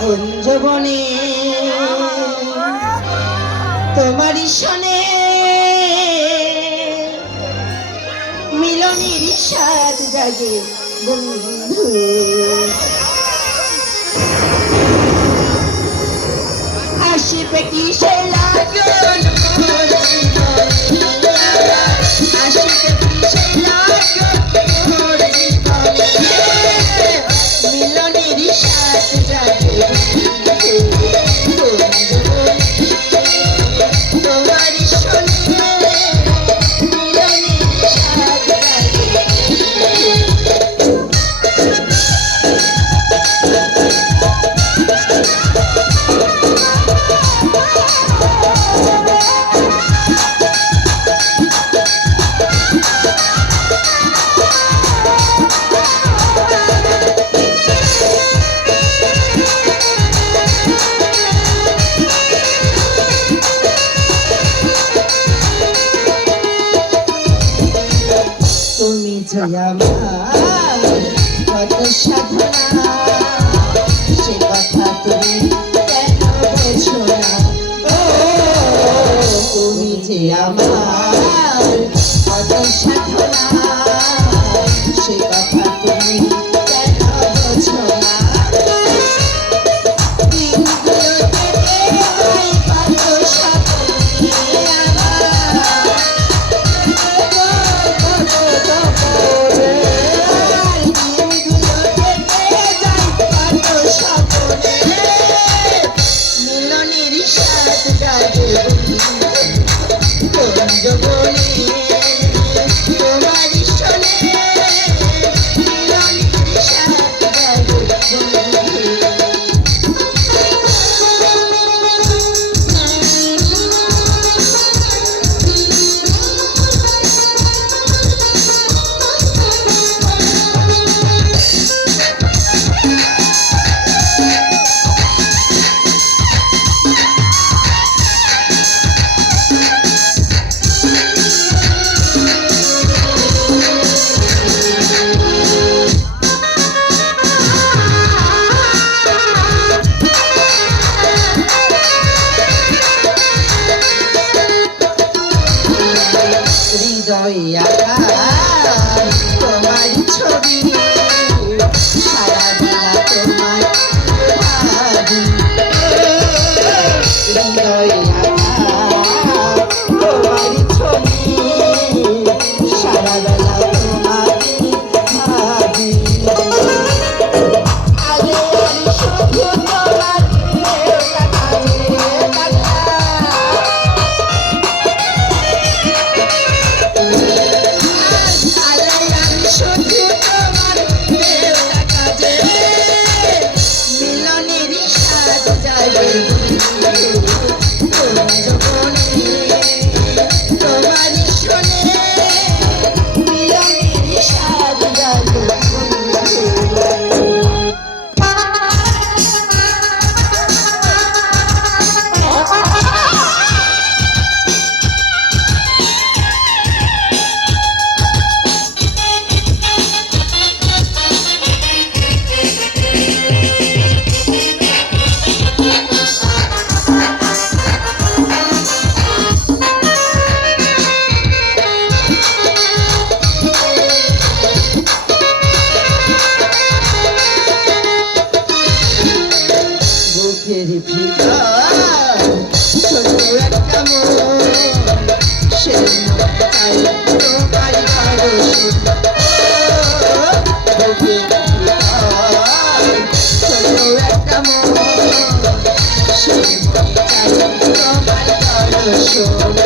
কুঞ্জবনে তোমারই শোনে মিলনের সাত জাগে বন্ধু আশিপে কি সে লাগন আশিপে কি সে লাগন মিলনের সাত জাগে তোমারই শোনে মিলনের সাত জাগে তুমি যে আমার কত সাধনা সে কথা তুমি কেন বোঝো না ও তুমি যে আমার কত সাধনা সে কথা তুমি কেন বোঝো না তোমার ছবি সারা বেলা তোমার ভাবি তোমার ছবি সারা বেলা তোমার ভাবি আগে শুধু তোমার show.